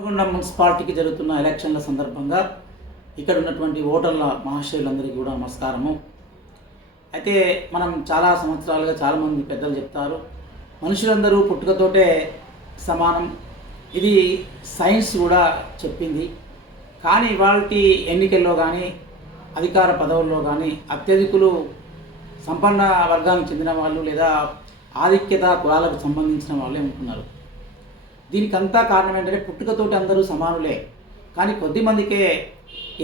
నల్గొండ మున్సిపాలిటీకి జరుగుతున్న ఎలక్షన్ల సందర్భంగా ఇక్కడ ఉన్నటువంటి ఓటర్ల మహాశయులందరికీ కూడా నమస్కారము. అయితే మనం చాలా సంవత్సరాలుగా చాలామంది పెద్దలు చెప్తారు, మనుషులందరూ పుట్టుకతోటే సమానం. ఇది సైన్స్ కూడా చెప్పింది. కానీ ఇవాల్టి ఎన్నికల్లో కానీ అధికార పదవుల్లో కానీ అత్యధికులు సంపన్న వర్గానికి చెందిన వాళ్ళు లేదా ఆధిక్యత కులాలకు సంబంధించిన వాళ్ళే ఉంటున్నారు. దీనికంతా కారణం ఏంటంటే పుట్టుకతోటి అందరూ సమానులే, కానీ కొద్దిమందికే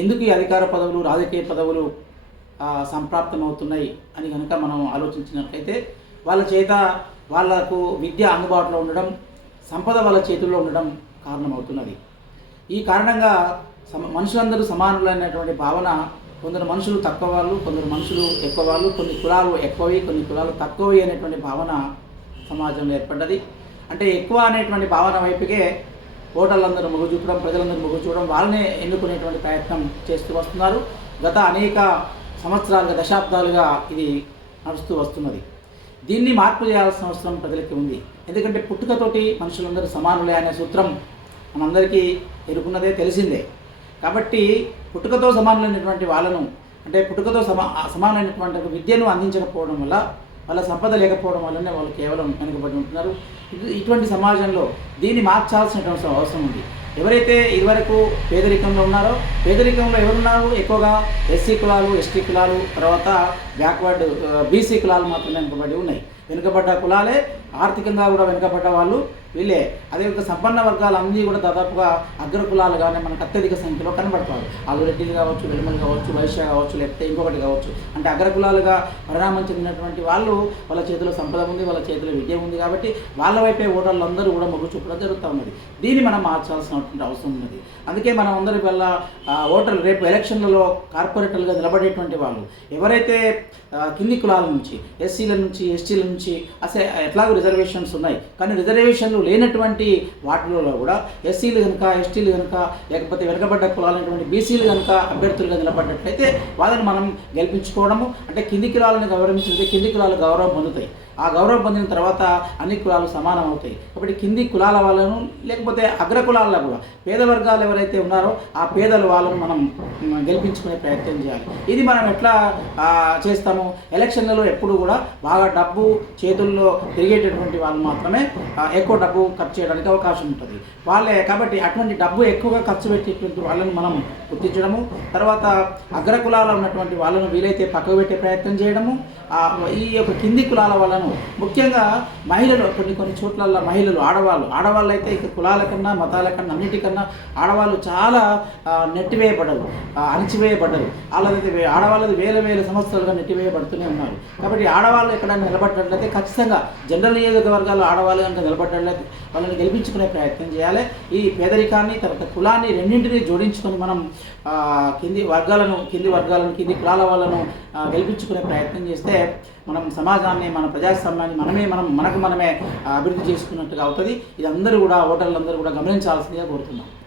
ఎందుకు ఈ అధికార పదవులు రాజకీయ పదవులు సంప్రాప్తమవుతున్నాయి అని కనుక మనం ఆలోచించినట్లయితే వాళ్ళ చేత వాళ్లకు విద్య అందుబాటులో ఉండడం, సంపద వాళ్ళ చేతుల్లో ఉండడం కారణమవుతున్నది. ఈ కారణంగా మనుషులందరూ సమానులైనటువంటి భావన, కొందరు మనుషులు తక్కువ వాళ్ళు, కొందరు మనుషులు ఎక్కువ వాళ్ళు, కొన్ని కులాలు ఎక్కువవి కొన్ని కులాలు తక్కువవి అనేటువంటి భావన సమాజంలో ఏర్పడ్డది. అంటే ఎక్కువ అనేటువంటి భావన వైపుకే ఓటర్లందరూ మొగ్గు చూపడం, ప్రజలందరూ మొగ్గు చూపడం, వాళ్ళనే ఎన్నుకునేటువంటి ప్రయత్నం చేస్తూ వస్తున్నారు. గత అనేక సంవత్సరాలుగా, దశాబ్దాలుగా ఇది నడుస్తూ వస్తున్నది. దీన్ని మార్పు చేయాల్సిన అవసరం ప్రజలకి ఉంది. ఎందుకంటే పుట్టుకతోటి మనుషులందరూ సమానులే అనే సూత్రం మనందరికీ ఎరుకున్నదే, తెలిసిందే. కాబట్టి పుట్టుకతో సమానులైనటువంటి వాళ్ళను, అంటే పుట్టుకతో సమానమైనటువంటి విద్యను అందించకపోవడం వల్ల, వాళ్ళ సంపద లేకపోవడం వల్లనే వాళ్ళు కేవలం వెనుకబడి ఉంటున్నారు. ఇటువంటి సమాజంలో దీన్ని మార్చాల్సినటువంటి అవసరం ఉంది. ఎవరైతే ఇదివరకు పేదరికంలో ఉన్నారో, పేదరికంలో ఎవరున్నారు ఎక్కువగా ఎస్సీ కులాలు, ఎస్టీ కులాలు, తర్వాత బ్యాక్వర్డ్ బీసీ కులాలు మాత్రమే వెనుకబడి ఉన్నాయి. వెనుకబడ్డ కులాలే, ఆర్థికంగా కూడా వెనుకబడ్డ వాళ్ళు వీళ్ళే. అదేవిధంగా సంపన్న వర్గాలు అన్నీ కూడా దాదాపుగా అగ్ర కులాలుగానే మనకు అత్యధిక సంఖ్యలో కనబడతారు. వాళ్ళు రెడ్డిలు కావచ్చు, వెలుమలు కావచ్చు, వైశ్య కావచ్చు, లేకపోతే ఇంకొకటి కావచ్చు. అంటే అగ్ర కులాలుగా పరిణామం చెందినటువంటి వాళ్ళు, వాళ్ళ చేతిలో సంపద ఉంది, వాళ్ళ చేతిలో విద్య ఉంది. కాబట్టి వాళ్ళ వైపే ఓటర్లందరూ కూడా మొగ్గు చూపడం జరుగుతూ ఉన్నది. దీన్ని మనం మార్చాల్సినటువంటి అవసరం ఉన్నది. అందుకే మనం అందరి వల్ల ఓటర్లు రేపు ఎలక్షన్లలో కార్పొరేటర్లుగా నిలబడేటువంటి వాళ్ళు ఎవరైతే కింది కులాల నుంచి, ఎస్సీల నుంచి, ఎస్టీల నుంచి, అసలు ఎట్లాగో రిజర్వేషన్స్ ఉన్నాయి, కానీ రిజర్వేషన్లు లేనటువంటి వాటిలో కూడా ఎస్సీలు కనుక, ఎస్టీలు కనుక, లేకపోతే వెనుకబడ్డ కులాలైనటువంటి బీసీలు కనుక అభ్యర్థులుగా నిలబడ్డట్లయితే వాళ్ళని మనం గెలిపించుకోవడము, అంటే కింది కులాలను గౌరవించితే కింది కులాలు గౌరవం పొందుతాయి. ఆ గౌరవం పొందిన తర్వాత అన్ని కులాలు సమానం అవుతాయి. కాబట్టి కింది కులాల వాళ్ళను, లేకపోతే అగ్ర కులాలలో కూడా పేద వర్గాలు ఎవరైతే ఉన్నారో ఆ పేదల వాళ్ళను మనం గెలిపించుకునే ప్రయత్నం చేయాలి. ఇది మనం ఎట్లా చేస్తాము? ఎలక్షన్లలో ఎప్పుడు కూడా బాగా డబ్బు చేతుల్లో తిరిగేటటువంటి వాళ్ళు మాత్రమే ఎక్కువ డబ్బు ఖర్చు చేయడానికి అవకాశం ఉంటుంది వాళ్ళే. కాబట్టి అటువంటి డబ్బు ఎక్కువగా ఖర్చు పెట్టేటువంటి వాళ్ళని మనం గుర్తించడము, తర్వాత అగ్ర కులాల ఉన్నటువంటి వాళ్ళను వీలైతే పక్కకు పెట్టే ప్రయత్నం చేయడము, ఈ యొక్క కింది కులాల వాళ్ళను, ముఖ్యంగా మహిళలు, కొన్ని చోట్ల మహిళలు, ఆడవాళ్ళు అయితే ఇక కులాల కన్నా మతాల కన్నా అన్నిటికన్నా ఆడవాళ్ళు చాలా నెట్టివేయబడరు, అణచివేయబడ్డరు. వాళ్ళది ఆడవాళ్ళది వేల సంవత్సరాలుగా నెట్టివేయబడుతూనే ఉన్నారు. కాబట్టి ఆడవాళ్ళు ఎక్కడైనా నిలబడ్డట్లయితే ఖచ్చితంగా జనరల్ నియోజకవర్గాల్లో ఆడవాళ్ళు కనుక నిలబడ్డట్లయితే వాళ్ళని గెలిపించుకునే ప్రయత్నం చేయాలి. ఈ పేదరికాన్ని, తర్వాత కులాన్ని రెండింటినీ జోడించుకొని మనం కింది కింది కులాల వాళ్ళను గెలిపించుకునే ప్రయత్నం చేస్తే మనం సమాజాన్ని, మన ప్రజాస్వామ్యాన్ని మనకు మనమే అభివృద్ధి చేసుకున్నట్టుగా అవుతుంది. ఇది అందరూ కూడా ఓటర్లందరూ కూడా గమనించాల్సిందిగా కోరుతున్నాం.